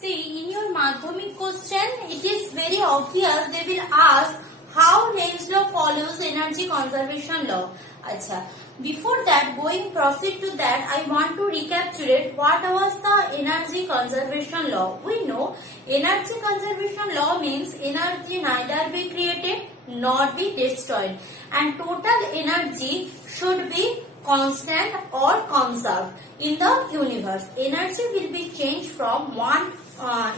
See, in your Madhyamik question, it is very obvious they will ask how Lenz law follows energy conservation law. Acha. Before that, proceed to that, I want to recapitulate what was the energy conservation law. We know energy conservation law means energy neither be created nor be destroyed, and total energy should be constant or conserved in the universe. Energy will be changed from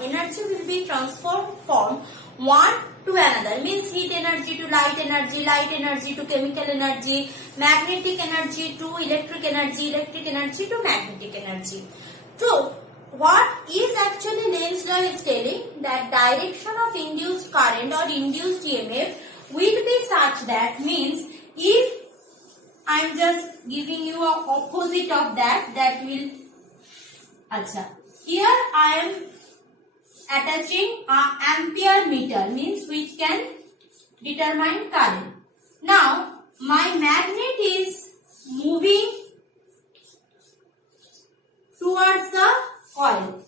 energy will be transformed from one to another, means heat energy to light energy to chemical energy, magnetic energy to electric energy to magnetic energy. So what is actually Lenz law is telling that direction of induced current or induced EMF will be such that, means if I am just giving you a opposite of that will, here I am attaching a ampere meter, means which can determine current. Now my magnet is moving towards the coil.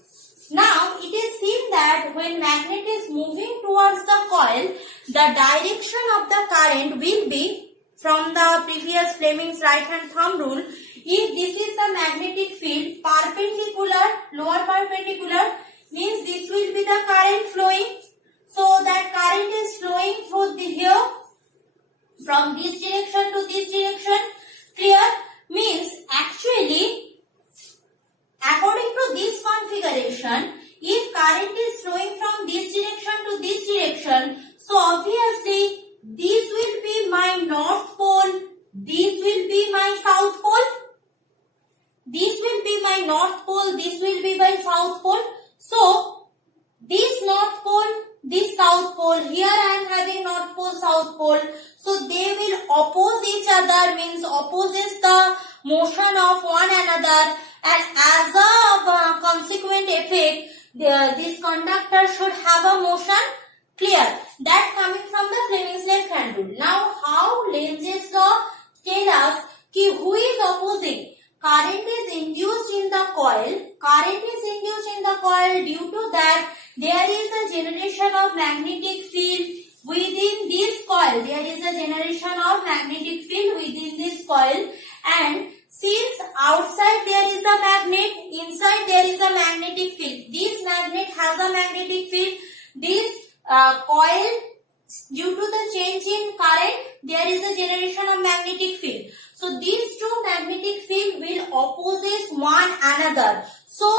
Now it is seen that when magnet is moving towards the coil, the direction of the current will be from the previous Fleming's right hand thumb rule. If this is the magnetic field, perpendicular, lower perpendicular, means this will be the current flowing. So that current is flowing through here from this direction to this direction. Clear? Means actually, according to this configuration, if current is flowing from this direction to this direction, so obviously this will be my north pole, this will be my south pole, this will be my north pole, this will be my south pole. So this north pole, this south pole, here I am having north pole, south pole, so they will oppose each other, means opposes the motion of one another, and as a consequent effect, this conductor should have a motion. Clear? That coming from the Fleming's left hand rule. Now how Lenz's law tell us who is opposing? Current is induced in the coil. Current is induced in the coil due to that there is a generation of magnetic field within this coil. There is a generation of magnetic field within this coil, and since outside there is a magnet, inside there is a magnetic field. This magnet has a magnetic field. This coil, due to the change in current, there is a generation of magnetic field. So these two magnetic field will opposes one another. So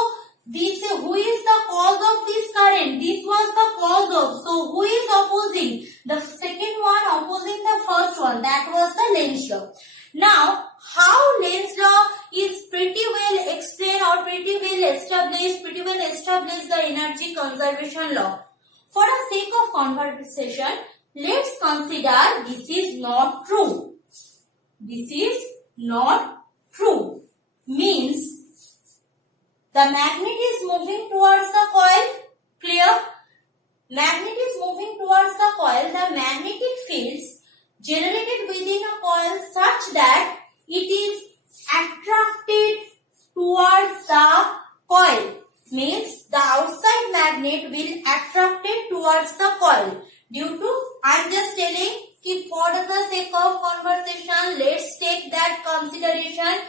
this, who is the cause of this current? This was the cause of. So who is opposing? The second one opposing the first one. That was the Lenz law. Now how Lenz law is pretty well explained or pretty well established the energy conservation law. For the sake of conversation, let's consider this is not true. This is not true. Means the magnet is moving towards the coil. Clear? Magnet is moving towards the coil. The magnetic fields generated within a coil such that it is attracted towards the coil. Means the outside magnet will attracted towards the coil. Due to, I am just telling, for the sake of conversation, let's take that consideration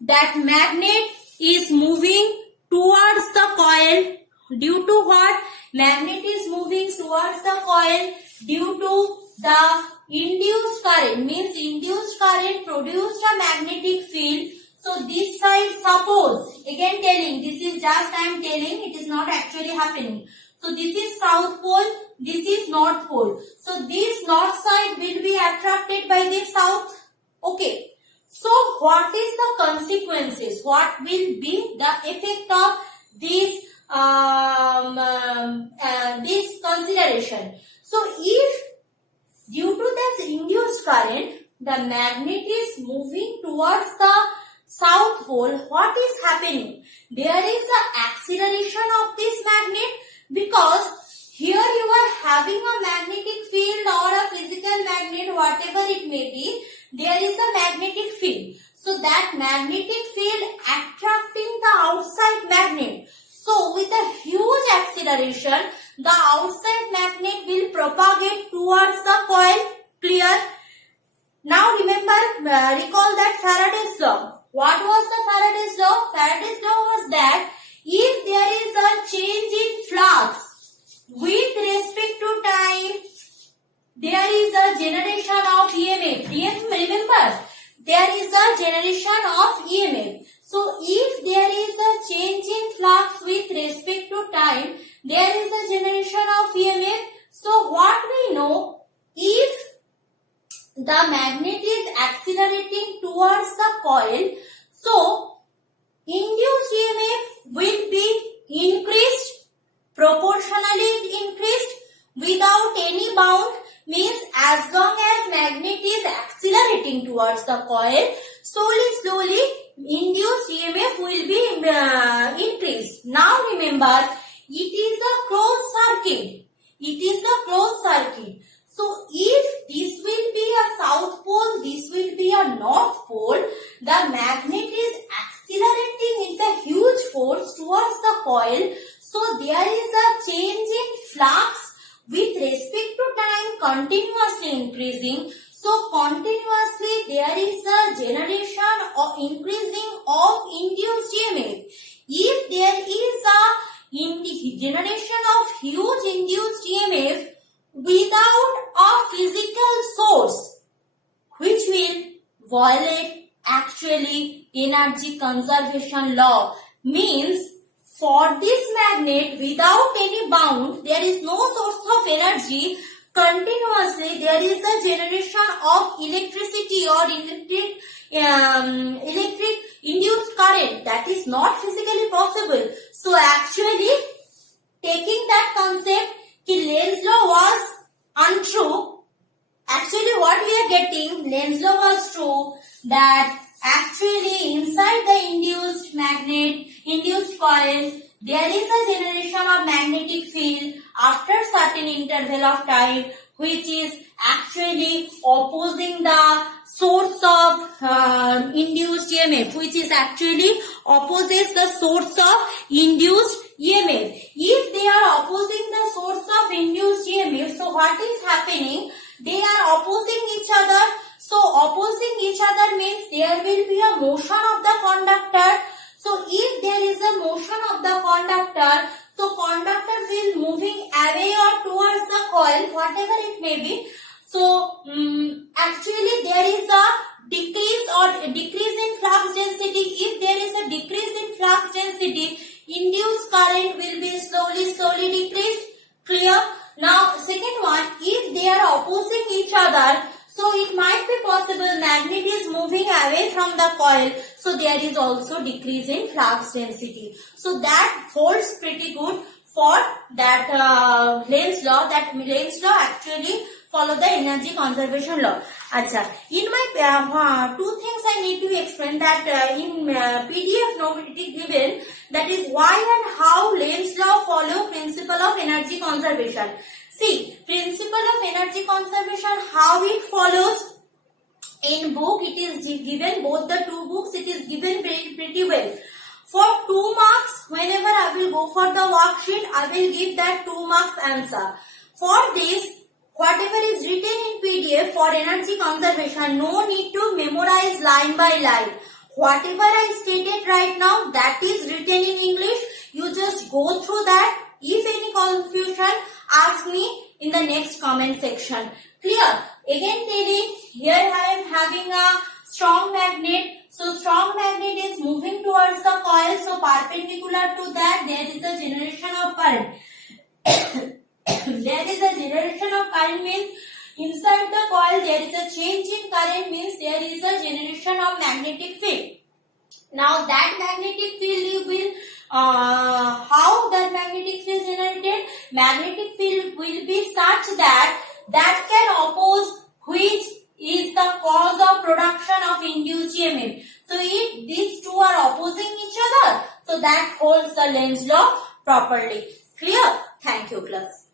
that magnet is moving towards the coil. Due to what? Magnet is moving towards the coil due to the induced current. Means induced current produced a magnetic field. So this side, suppose, again telling, this is just I am telling, it is not actually happening. So this is south pole, this is north pole. So this north side will be attracted by this south. Okay. So what is the consequences? What will be the effect of this this consideration? So if due to this induced current, the magnet is moving towards the south pole, what is happening? There is an acceleration of this magnet, because here you are having a magnetic field or a physical magnet, whatever it may be, there is a magnetic field. So that magnetic field attracting the outside magnet. So acceleration, the outside magnet will propagate towards the coil. Clear? Now remember, recall that Faraday's law. What was the Faraday's law? Faraday's law was that if there is a change in flux with respect to time, there is a generation of EMF. Remember, there is a generation of EMF. So, if there is a change in flux with respect to time, there is a generation of EMF. So, what we know, if the magnet is accelerating towards the coil, so induced EMF will be increased, proportionally increased without any bound, means as long as magnet is accelerating towards the coil, slowly induced EMF will be increased. Now remember, it is a closed circuit. It is a closed circuit. So if this will be a south pole, this will be a north pole, the magnet is accelerating with a huge force towards the coil. So there is a change in flux with respect to time continuously increasing. So continuously there is a generation or increasing of induced EMF. If there is a generation of huge induced EMF without a physical source, which will violate actually energy conservation law, means for this magnet without any bound, there is no source of energy, continuously there is a generation of electricity or electric induced current. That is not physically possible. So actually, taking that concept, Lenz law was untrue. Actually, what we are getting, Lenz law was true, that actually inside the induced magnet, induced coil, there is a generation of magnetic field after certain interval of time, which is actually opposing the source of induced EMF, which is actually opposes the source of induced EMF. If they are opposing the source of induced EMF, so what is happening? They are opposing each other. So opposing each other means there will be a motion of the conductor. So if there is a motion of the conductor, so conductor will moving away or towards the coil, whatever it may be. So actually there is a decrease in flux density. If there is a decrease in flux density, induced current will be slowly decreased. Clear? Now second one, if they are opposing each other, so it might be possible magnet is moving away from the coil, so there is also decrease in flux density. So that holds pretty good for that Lenz law. That Lenz law actually follow the energy conservation law. Acha. In my two things I need to explain, that in PDF note it is given, that is why and how Lenz law follow principle of energy conservation. See, principle of energy conservation, how it follows. In book it is given, both the two books it is given pretty well. For 2 marks, whenever I will go for the worksheet, I will give that 2 marks answer. For this, whatever is written in PDF for energy conservation, no need to memorize line by line. Whatever I stated right now, that is written in English. You just go through that. If any confusion, ask me in the next comment section. Clear? Again telling, here I am having a strong magnet. So strong magnet is moving towards the coil. So perpendicular to that, there is a generation of current. There is a generation of current means inside the coil there is a change in current, means there is a generation of magnetic field. Now that magnetic field will how that magnetic field generated? Magnetic field will be such that can oppose which is the cause of production of induced EMF. So if these two are opposing each other, so that holds the Lenz law properly. Clear? Thank you, class.